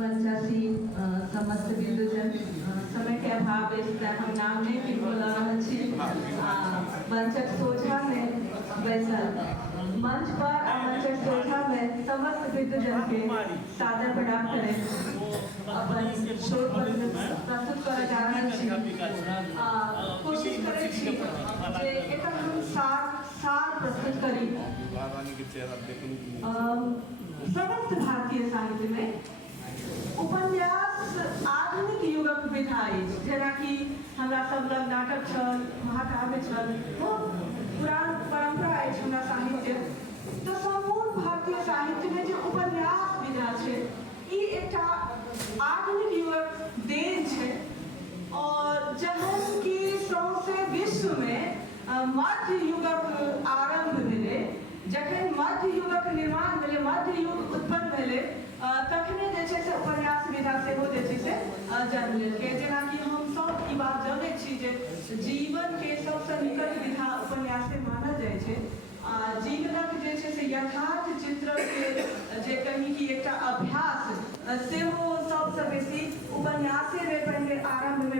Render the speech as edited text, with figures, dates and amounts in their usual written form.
मंचासी समस्त विद्वजन समय के अभाव हम नाम नहीं भी बोल रहा छी मंचक सोझा में बैसल मंच पर मंचक सोझा में समस्त विद्वजन के सादर प्रणाम करें अपन शोध प्रस्तुत कर जा रहा छी कोशिश करें छी जे एकर हम सार प्रस्तुत करी समस्त भारतीय साहित्य में उपन्यास आधुनिक युगक विधा अछि जेना कि हमरा सब लग नाटक छल महाकाव्य छल पुरान परंपरा अछि हमरा साहित्य तो संपूर्ण भारतीय साहित्य में जो उपन्यास विधा छै ई एकटा आधुनिक युगक देन छै और जहन कि सौंसे विश्व में मध्य युगक आरंभ भेलै जखन मध्य युगक निर्माण भेलै मध्य युग उत्पन्न भेलै तखने जे छै से उपन्यास विधा सेहो जे छै से जन्म लेलकै जेना कि हम सब ई बात जानै छी जे जीवन के सबसे निकट विधा उपन्यासे मानल जाइ छै जीवनक जे छै से यथार्थ चित्र के जे कही कि एकटा अभ्यास सेहो सबसे बेसी उपन्यासे में पहले आरंभ में